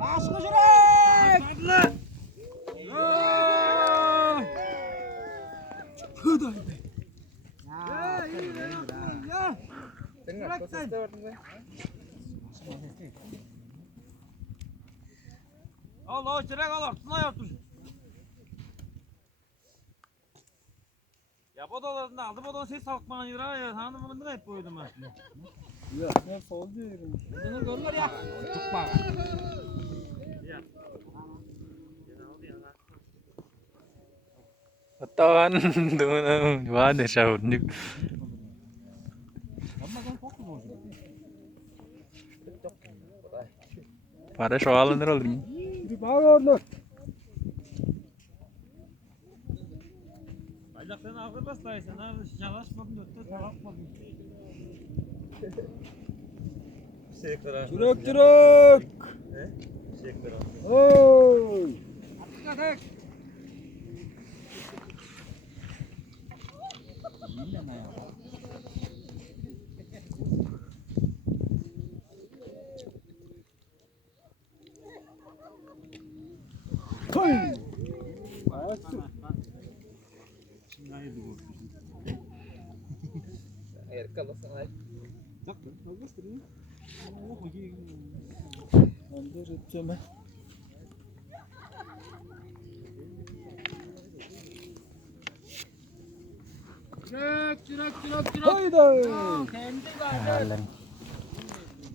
Aşkı yürek. Hıday be. Ya, ya. Tengah proses tu Allah çörek al altına yaptır. Ya bu da aldı bu da ses salkman yıra ya tanıdım bunu ne hep koydum ben. Ya, ne sol diyorum. Bunu görürler ya. Çok bak. Ya. Tawan tuh wah deh sahur Amma ben koktu mu? pada soal nih lagi Di bawah lu. Bacak sen ağır baslaysan abi çalışmadın öte tarafmadın. Çürük çürük. Oy. Dikkat et. Yine ne ya? Koy. Şimdi hayırlı bu. Air kalau sana. Bak, bagus terus. Oh, begini. Nanti receh mah. Çürük. Haydi. Kendi halan